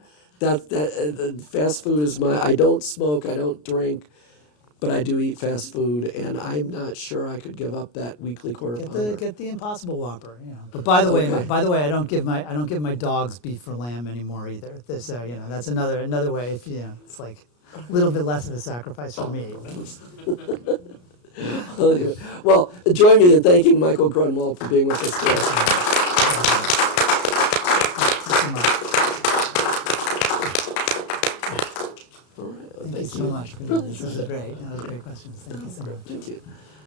Fast food is I don't smoke, I don't drink, but I do eat fast food, and I'm not sure I could give up that weekly quarter pounder. Get the Impossible Whopper. But by the Okay. way, I don't give my dogs beef or lamb anymore either. So that's another way. If it's like a little bit less of a sacrifice for me. Well, join me in thanking Michael Grunwald for being with us today. Thank you so much. This was great. That was great questions. Thank you so much. Thank you.